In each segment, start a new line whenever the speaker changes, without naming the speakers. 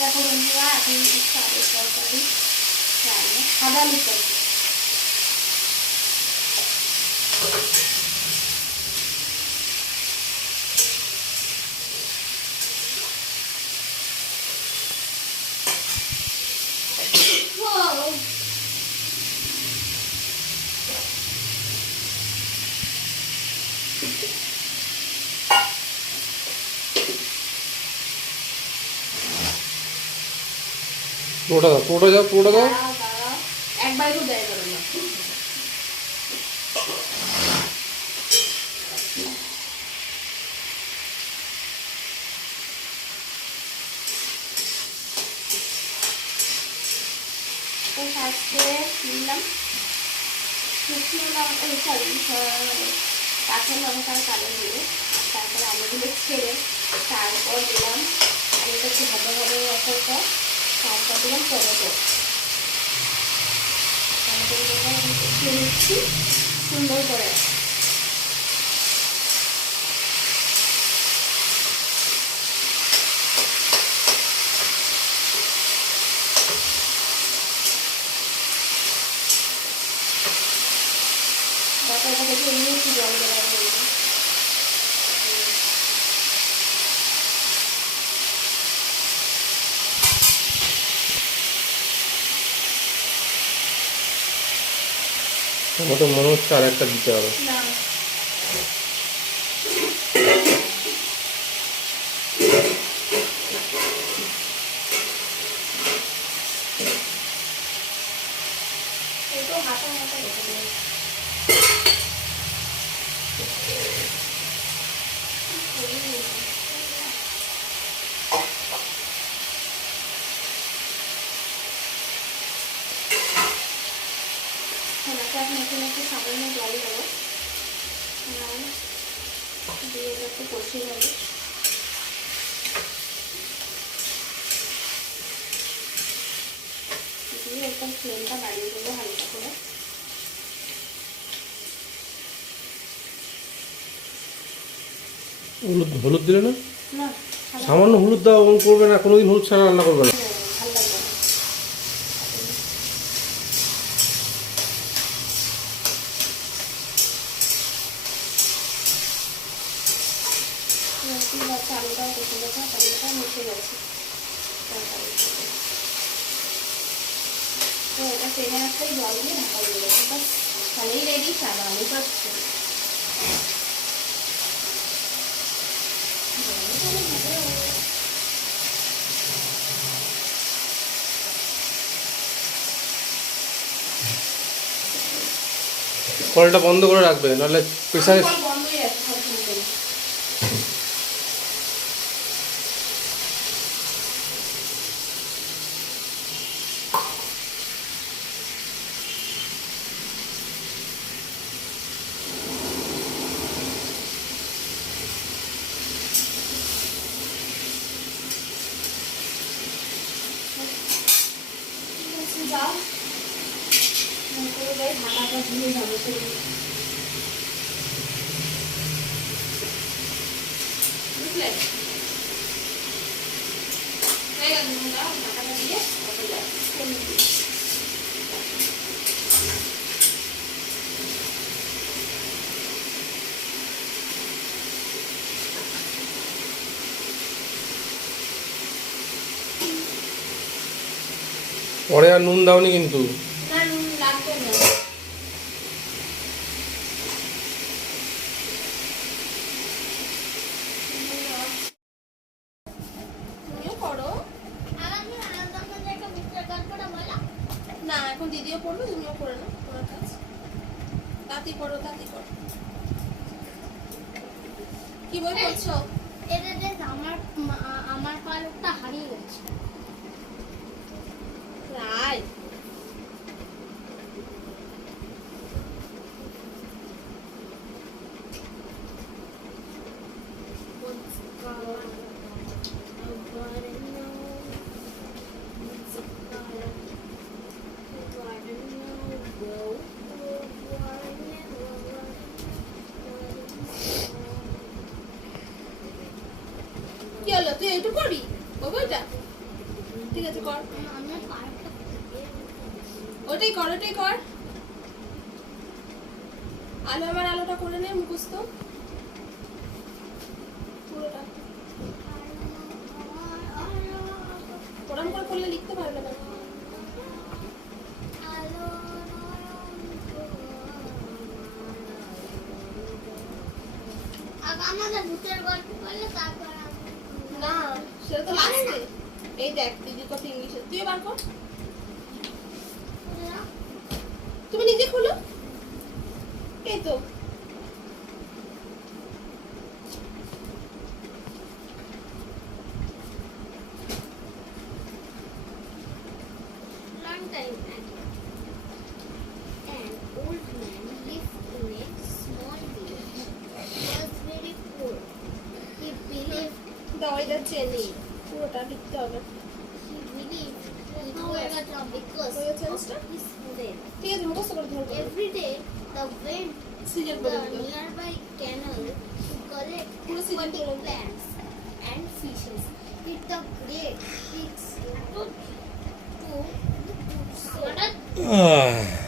দেখো বন্ধুরা এখন হচ্ছে আলু তরকারি সাদা আলুর তরকারি
পুরোটা দাও পুরোটা যাও পুরোটা দাও।
দাঁড়াও দাঁড়াও একবারে তো দেয় না তো নিলাম শুকনো ছেড়ে তারপর দিলাম। আলুটা একটু ভালো ভালো রাখার পর তারপর দিলাম টমেটো টমেটো কষিয়ে নিচ্ছি সুন্দর করে তারপর এটা থেকে এমনি একটু জল দেওয়া হয়ে
টমেটো মনে হচ্ছে আর একটা দিতে হবে
না একটু হাতা হাতা রেখে দিন ছোলাটা এখন এখানে একটু সামান্য জল দেবো আর দিয়ে এটা একটু কষিয়ে নেব দিয়ে একদম ফ্লেমটা বাড়িয়ে দেবো হালকা করে।
হলুদ হলুদ দিলে না? সামান্য হলুদ দাও করবে না কোনোদিন হলুদ ছাড়া রান্না করবে না।
তাহলেই রেডি সাদা আলু পাচ্ছে
কলটা বন্ধ করে রাখবে নাহলে প্রেশারে
যাও। করে দেয় ঢাকাটা দিয়ে যাবে সেই বুঝলে? হয়ে ঢাকাটা দিয়ে
পরে আর নুন দাওনি কিন্তু।
না নুন লাগবে না তুমিও করো না এখন দিদিও পড়বে তুমিও করে নাও তোমার কাজ তাতি করো তাতি করো কি বই পড়ছো
এটা দেখ আমার মা- আমার পালকটা হারিয়ে গেছে
নাই কি হলো তুই একটু করবি ওই বইটা ঠিক আছে কর ওটাই কর? আলু আমার আলুটা করে নে মুখস্থ। পুরোটা। ওরম করে করলে লিখতে পারবে না।
আমাদের ভূতের গল্প বললে তারপর
না সেটা তো লাস্টে এই দেখ দিদি কত ইংলিশে তুই বার কর। তুমি নিজে খুলো। এই তো।
hunting and fishes. It's a great it's to, to, to,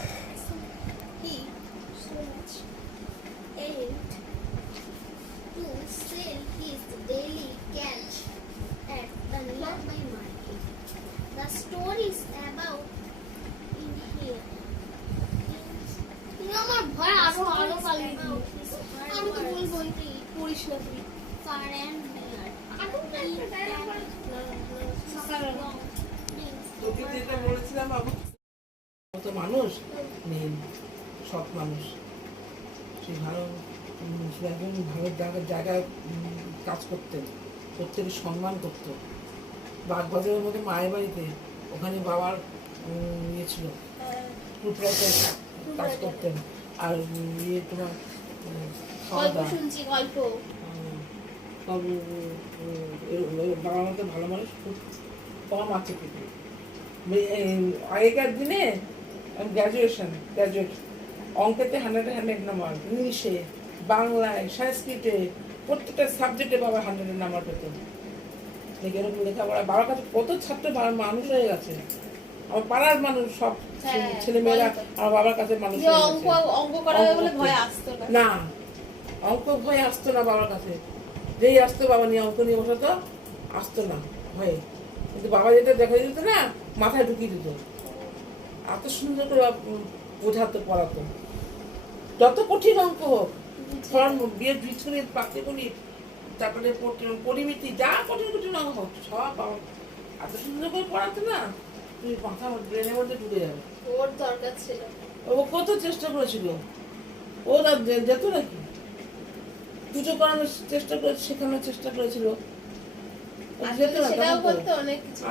সৎ মানুষ। সে ভালো সে একজন ভালো জায়গায় জায়গায় কাজ করতেন প্রত্যেকে সম্মান করতো। বাগবাজারের মধ্যে মায়ের বাড়িতে ওখানে বাবার ইয়ে ছিল কাজ করতেন। আর ইয়ে তোমার খাওয়া দাওয়া। বাবার মতো ভালো মানুষ খুব কম আছে কিন্তু। আগেকার দিনে গ্র্যাজুয়েশন গ্র্যাজুয়েট অঙ্কেতে হান্ড্রেডে হান্ড্রেড নাম্বার ইংলিশে বাংলায় সংস্কৃতে প্রত্যেকটা সাবজেক্টে বাবা হান্ড্রেডের নাম্বার পেত। দেখে এরকম লেখাপড়া বাবার কাছে কত ছাত্র মানুষ হয়ে গেছে। আমার পাড়ার মানুষ সব
হ্যাঁ,
ছেলে মেয়েরা আমার বাবার কাছে মানুষ
না।
অঙ্ক ভয় আসতো না বাবার কাছে। যেই আসতো বাবা নিয়ে অঙ্ক নিয়ে বসাতো আসতো না ভয়ে। কিন্তু বাবা যেটা দেখা দিত না মাথায় ঢুকিয়ে দিত। এত সুন্দর করে বোঝাতো পড়াতো। যত কঠিন অঙ্ক হোক ফর্ম বিয়ের বীজগণিত পাটিগণিত তারপরে পরিমিতি যা কঠিন কঠিন অঙ্ক হোক সব বাবা এত সুন্দর করে পড়াতো না তুমি মাথা ব্রেনের মধ্যে ঢুকে যাবে।
ওর দরকার ছিল।
ও কত চেষ্টা করেছিল। ও যেত নাকি? পুজো করানোর চেষ্টা করে শেখানোর চেষ্টা করেছিল।
করতো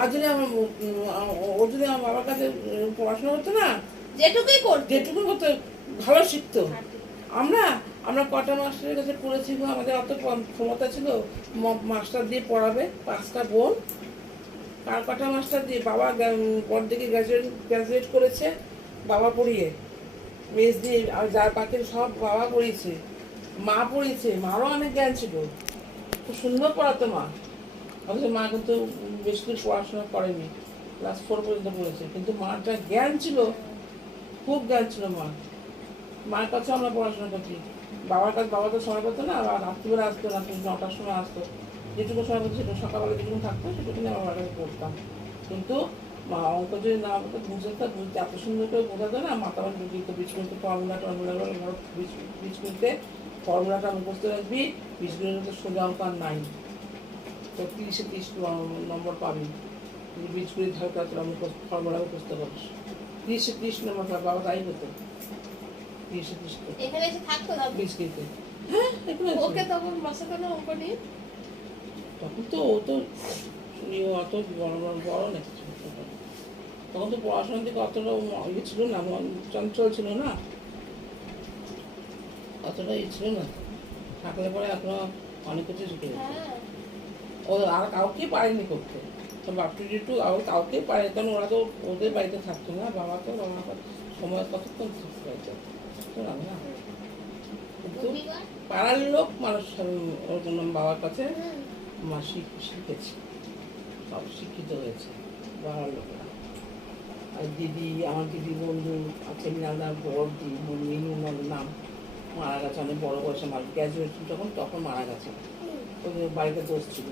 আর যদি আমার উম, ও যদি আমার বাবার কাছে পড়াশোনা করতো না
যেটুকুই করতো।
যেটুকু হতো ভালো শিখতো। আমরা আমরা কটা মাস্টারের কাছে পড়েছি গো, আমাদের অত ক্ষমতা ছিল। মাস্টার দিয়ে পড়াবে পাঁচটা বোন। আর কটা মাস্টার দিয়ে? বাবা বড় দিকে গ্র্যাজুয়েট গ্র্যাজুয়েট করেছে বাবা পড়িয়ে। মেজ দিয়ে আর যার পাখি সব বাবা পড়িয়েছে। মা পড়িয়েছে মারও অনেক জ্ঞান ছিল। খুব সুন্দর পড়াতো মা। অথচ মা কিন্তু বেশি কিছু পড়াশোনা করেনি। ক্লাস ফোর পর্যন্ত পড়েছে। কিন্তু মার যা জ্ঞান ছিল খুব জ্ঞান ছিল মা মায়ের কাছে আমরা পড়াশোনা করছি। বাবার কাছে বাবা তো সময় পেতো না, আর রাত্রিবেলা আসতো না নটার সময় আসতো। যেটুকু সময় পেতো সেটা সকালবেলা যেটুকু থাকতো, সেটুকু নিয়ে আমার কাছে পড়তাম। কিন্তু অঙ্ক যদি না হতো বুঝতে বুঝতে এত সুন্দর করে বোঝাতো না, মাথা তো বীজগুলিতে ফর্মুলা টর্মুলা বীজগুলিতে ফর্মুলাটা মুখস্থ রাখবি বীজগুলির তো সোজা অঙ্ক আর নাই। তো তিরিশে তিরিশ নম্বর পাবি। বীজগুলি ধর তোরা মুখস্থ ফর্মুলা মুখস্থ করিস। তিরিশে তিরিশ নম্বর পাবি বাবা তাই হতো
এখানে এসে থাকতো না?
বীজ কিনতে হ্যাঁ এখানে আছে।
ওকে তখন বসাতো না অঙ্ক নিয়ে
তখন তো ও তো অত বড় বড় বড় নাকি ছোট ছোট। তখন তো পড়াশোনার দিকে অতটা ইয়ে ছিল না চঞ্চল ছিল না। অতটা ইয়ে ছিল না। থাকলে পরে এখনও অনেক কিছু শিখে
হ্যাঁ।
ও আর কাউকে পারেনি করতে। তো বাপটু জিটু আর কাউকে পারে কারণ ওরা তো ওদের বাড়িতে থাকতো না। বাবা তো বাবা সময় কতক্ষণ থাকতে বাড়িতে না কিন্তু পাড়ার লোক মানুষ উম, ওর জন্য বাবার কাছে
হুম।
মা শিখ- শিখেছে সব শিক্ষিত হয়েছে বাবার লোকেরা। আর দিদি আমার দিদি বন্ধু আছে মিনালদার বড় দিদি মিনু ওনার নাম মারা গেছে অনেক বড় বয়সে মারা গ্র্যাজুয়েট যখন তখন মারা গেছে। ওদের বাড়িতে দোষ ছিল।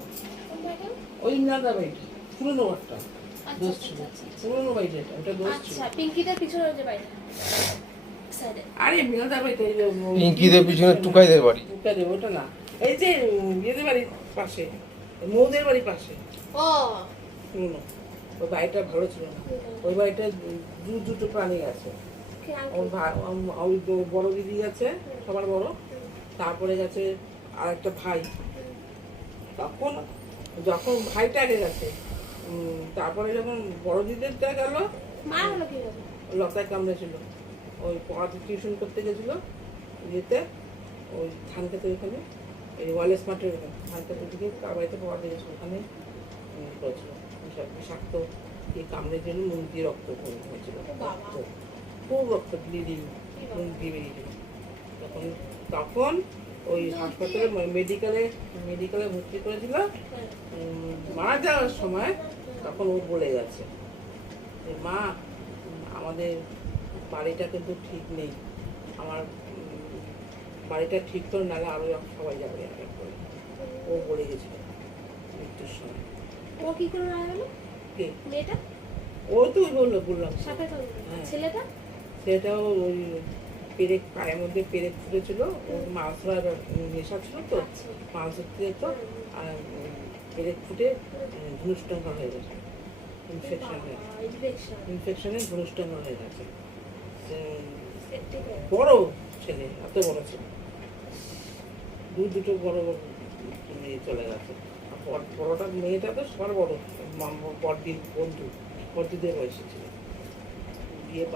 ওই মিনালদার বাড়িটা পুরনো ঘরটা
আচ্ছা
দোষ
আচ্ছা
ছিল।
আচ্ছা।
পুরনো বাড়িটা ওটা দোষ ছিল।
পিঙ্কিদের পিছনে যে বাড়িটা।
আরে
পিঙ্কিদের পিছনে টুকাইদের বাড়ি।
টুকাইদের ওটা না। এই যে ইয়েদের বাড়ির পাশে মৌদের বাড়ির পাশে।
ও।
ওই বাড়িটা ভালো ছিল না। ওই বাড়িটা দু দুটো প্রাণী আছে। ওই বড় দিদি গেছে সবার বড়। তারপরে গেছে আর একটা ভাই তখন যখন ভাইটা আগে গেছে তারপরে যখন বড় দিদিটা গেল
মা হলো
লতায় কামড়েছিল। ওই পড়াতে টিউশন করতে গেছিল যেতে ওই ধান খেতে ওখানে এই ওয়ালেস মাঠের ওখানে ধান খেতে দিকে বাড়িতে পড়াতে গেছিল ওখানে করেছিল বিষাক্ত- দিয়ে কামড়ের জন্য মুখ দিয়ে রক্ত হয়েছিল। খুব রক্ত ব্লিডিং মুখ দিয়ে বেরিয়েছিল। তখন তখন ওই হাসপাতালে মেডিকেলে মেডিকেলে ভর্তি করেছিল। মারা যাওয়ার সময় তখন ও বলে গেছে যে মা আমাদের বাড়িটা কিন্তু ঠিক নেই। আমার বাড়িটা ঠিক করে নাহলে আরও সবাই যাবে এক এক করে। ও বলে গেছিল মৃত্যুর সময়।
ও কি করে মারা গেল?
কে?
মেয়েটা?
ও তো ওই বলল বললাম হ্যাঁ।
ছেলেটা?
সেটাও ওই পেরেক পায়ের মধ্যে পেরেক ফুটেছিল। ওর মাছ ধরার নেশা ছিল তো। মাছ ধরতে যেত আর পেরেক ফুটে উম, হয়ে গেছে। ইনফেকশন হয়ে
ইনফেকশন।
ইনফেকশনে ধনুষ্টঙ্গ হয়ে গেছে। বড় ছেলে, এত বড় ছেলে। দু, দুটো বড় বড় মেয়ে চলে গেছে। বড়টা, মেয়েটা তো সবার বড়। বড়দির বন্ধু বড়দিদের ছিল। বিয়ে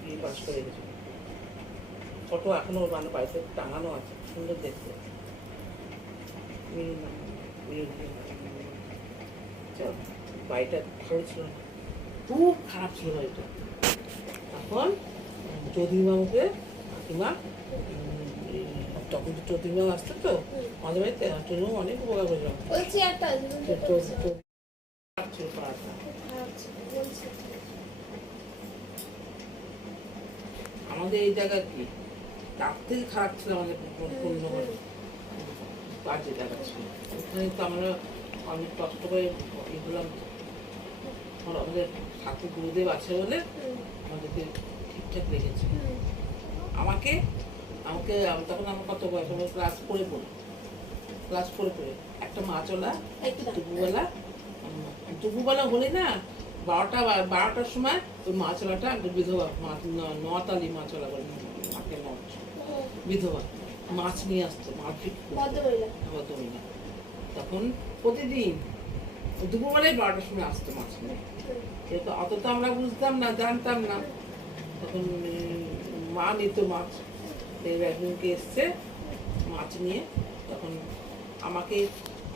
বিয়ে করে গেছে। ফটো এখনও মানে বাড়িতে টাঙানো আছে, সুন্দর দেখতে। বাড়িটা ছিল খুব খারাপ ছিল বাড়িটা। তখন চৌধুরীমামুকে কাকিমা তখন তো আসতো তো আমাদের বাড়িতে অনেক উপকার এই জায়গা কি? তার থেকে খারাপ ছিল আমাদের পূর্ণগর বাজে জায়গা ছিল। ওখানে তো আমরা অনেক কষ্ট করে এগুলো আমাদের ঠাকুর গুরুদেব আছে বলে আমাদেরকে ঠিকঠাক রেখেছে আমাকে আমাকে আম- তখন আমার কত বয়স? আমার ক্লাস ফোরে পড়ি। ক্লাস ফোরে পড়ে। একটা মাছওয়ালা
একটু
দুপুরবেলা দুপুরবেলা হলে না বারোটা বারোটার সময় ওই মাছওয়ালাটা একটা বিধবা নতালি মাছওয়ালা বলে মাকে মাছ বিধবা মাছ নিয়ে আসতো মাছ
ভদ্রমহিলা।
তখন প্রতিদিন দুপুরবেলায় বারোটার সময় আসতো মাছ নিয়ে। কিন্তু অত তো আমরা বুঝতাম না জানতাম না। তখন মা নিত মাছ। একদিনকে এসছে মাছ নিয়ে। তখন আমাকে,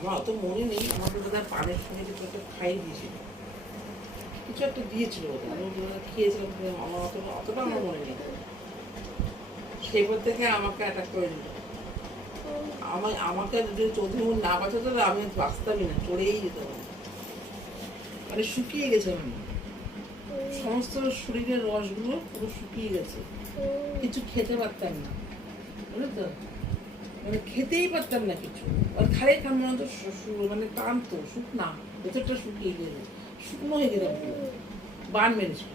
আমার অত মনে নেই, আমাকে বোধহয় পানের সঙ্গে কিছু একটা খাইয়ে দিয়েছিল। কিছু একটা দিয়েছিল আমি খেয়েছিলাম আমার অতটা অতটা আমার মনে নেই। সেবার থেকে আমাকে অ্যাটাক করে দিল। আমার, আমাকে যদি চৌধুরী না বাঁচাতো আমি বাঁচতামই না। চড়েই যেতাম। মানে শুকিয়ে গেছে আমি। সমস্ত শরীরের রসগুলো পুরো শুকিয়ে গেছে। কিছু খেতে পারতাম না। বুঝলো তো? মানে খেতেই পারতাম না কিছু। আর খালি কামড় তো শু- শু- মানে টানতো শুকনা। ভেতরটা শুকিয়ে গেছে। শুকনো হয়ে পুরো। বান মেরেছিল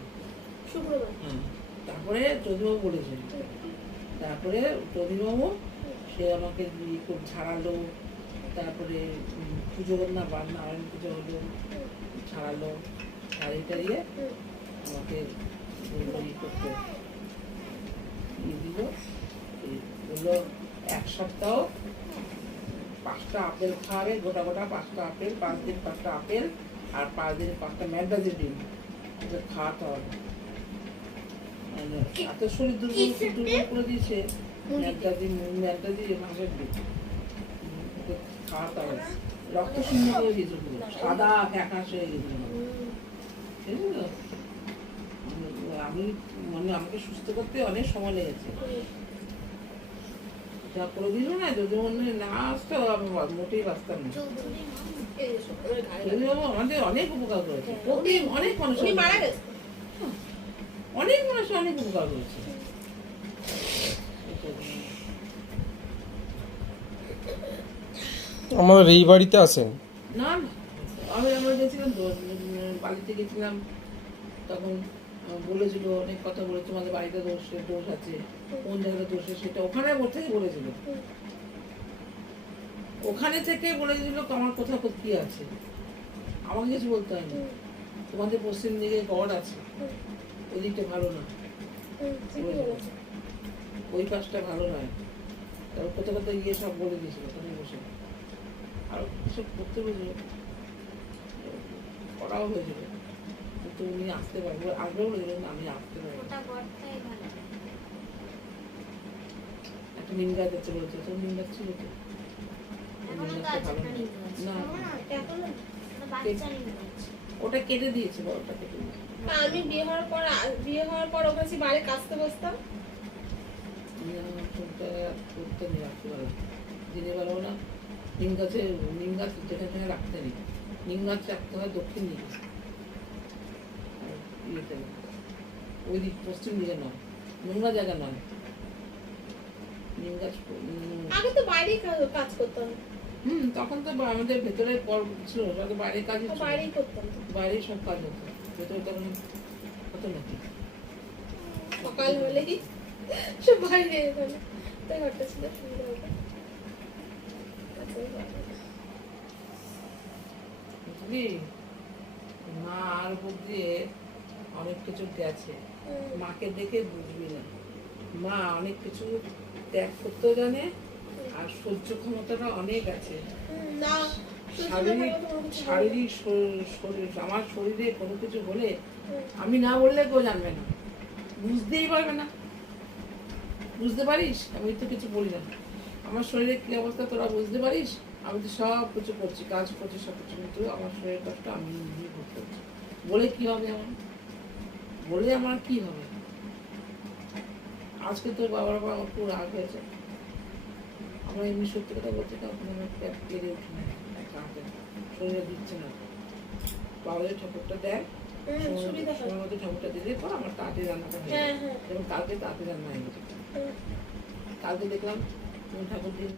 তারপরে চৌধুরীবাবু বলেছেন তারপরে চৌধুরীবাবু সে আমাকে খুব ঝাড়ালো তারপরে পুজো না বা নারায়ণ পুজো হলো। ছাড়ালো। আমাকে বলল করতে দিয়ে দিল। এই এক সপ্তাহ পাঁচটা আপেল খাওয়াবে গোটা গোটা পাঁচটা আপেল পাঁচ দিন পাঁচটা আপেল আর পাঁচ দিন পাঁচটা ম্যাগডাজিন ডিম। খাওয়াতে হবে। মানে এত শরীর দুর্বল দুর্বল করে দিয়েছে। ন্যাংটা দিয়ে মাসের ওকে খাওয়াতে হবে। রক্ত শূন্য গেছে পুরো। সাদা ফ্যাকাশ হয়ে আছে আমি মানে আমাকে সুস্থ করতে অনেক সময় লেগেছে। যা করে দিল না যদি মনে না আসতো আমি মোটেই বাঁচতাম না। আমাদের অনেক উপকার করেছে প্রতি অনেক মানুষ
মারা গেছে।
অনেক মানুষ অনেক উপকার করেছে।
আমাদের এই বাড়িতে আসেন
না না। আমি আমরা গেছিলাম বাড়িতে গেছিলাম তখন বলেছিল, অনেক কথা বলে, তোমাদের বাড়িতে দোষের দোষ আছে, কোন জায়গায় দোষ সেটা ওখানে থেকে বলেছিল। ওখানে থেকে বলেছিল আমার কোথাও কি আছে? আমাকে কিছু বলতে হয় না তোমাদের পশ্চিম দিকে গড় আছে, ওদিকটা ভালো না। ওই পাশটা ভালো নয়। তারপর কোথাও কোথাও গিয়ে সব বলে দিয়েছিল, ওখানে বসে। আর সব করতে বলেছিল। করাও হয়েছিল কিন্তু উনি আসতে পারব আসবেও বলেছিলেন আমি আসতে পারব একটা নিম গাছ আছে বলেছে তো নিম গাছ ছিল তো।
ওটা
কেটে দিয়েছে কেটে
আমি বিয়ে হওয়ার পর বিয়ে হওয়ার পর ওখানে বাড়ি বসতাম।
করতে নেই দিনের বেলাও না নিম গাছে নিম গাছ যেখানে রাখতে নেই। নিম গাছ রাখতে হয় দক্ষিণ দিকে ইয়েতে ওই দিক পশ্চিম দিকে নয়। নোংরা জায়গা নয়। নিম গাছ
আগে তো বাইরেই কাজ করতাম।
হুম তখন তো আমাদের ভেতরে ছিল সব তো বাইরের কাজই
বাইরেই করতাম।
বাইরে সব কাজ হতো। ভেতরে তখন হতো নাকি
সকাল হলেই সব বাইরে তাই ঘরটা ছিল সুন্দর।
বুঝলি? মা আর উপর দিয়ে অনেক কিছু গেছে। মাকে দেখে বুঝবি না। মা অনেক কিছু ত্যাগ করতেও জানে আর সহ্য ক্ষমতাটা অনেক আছে।
না
শারীরিক শারীরিক শরীর আমার শরীরে কোনো কিছু হলে আমি না বললে কেউ জানবে না। বুঝতেই পারবে না। বুঝতে পারিস? আমি তো কিছু বলি না। আমার শরীরে কি অবস্থা তোরা বুঝতে পারিস? আমি তো সব কিছু করছি কাজ করছি সব কিছু কিন্তু আমার শরীরের কষ্ট আমি নিজেই করতে হচ্ছে। বলে কি হবে আমার বলে আমার কি হবে? আজকে তোর বাবার বাবা আমার খুব রাগ হয়েছে। আমরা এমনি সত্যি কথা বলছি তখন আমার পেট পেরে উঠে না একটা হাতে শরীরে দিচ্ছে না। বাবাদের ঠাকুরটা দেয় সময় মতো ঠাকুরটা দিলে পর আমার তাড়াতাড়ি রান্নাটা হয়ে
হ্যাঁ হ্যাঁ।
কালকে তাড়াতাড়ি রান্না হয়ে গেছে। কালকে দেখলাম ঠাকুর দিন